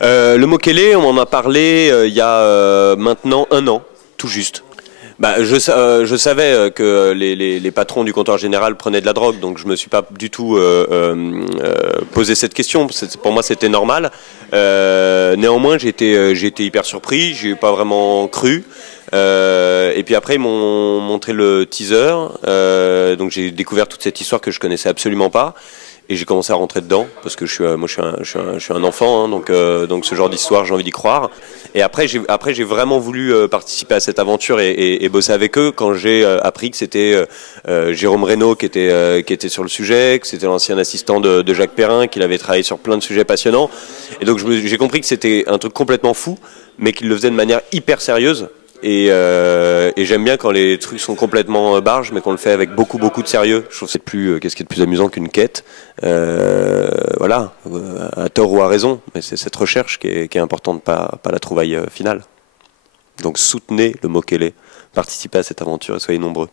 Le Mokele, on m'en a parlé il y a maintenant 1 an, tout juste. Je savais que les patrons du comptoir général prenaient de la drogue, donc je me suis pas du tout posé cette question. Pour moi, c'était normal. Néanmoins, j'ai été hyper surpris. J'ai pas vraiment cru. Et puis après, ils m'ont montré le teaser. Donc j'ai découvert toute cette histoire que je connaissais absolument pas. Et j'ai commencé à rentrer dedans parce que je suis un enfant, hein, donc ce genre d'histoire, j'ai envie d'y croire. Et après j'ai vraiment voulu participer à cette aventure et bosser avec eux quand j'ai appris que c'était Jérôme Reynaud qui était sur le sujet, que c'était l'ancien assistant de Jacques Perrin, qu'il avait travaillé sur plein de sujets passionnants. Et donc j'ai compris que c'était un truc complètement fou, mais qu'il le faisait de manière hyper sérieuse. Et j'aime bien quand les trucs sont complètement barges, mais qu'on le fait avec beaucoup de sérieux. Je trouve que c'est plus, qu'est-ce qui est de plus amusant qu'une quête, voilà, à tort ou à raison. Mais c'est cette recherche qui est importante, pas la trouvaille finale. Donc soutenez le Mokele, participez à cette aventure et soyez nombreux.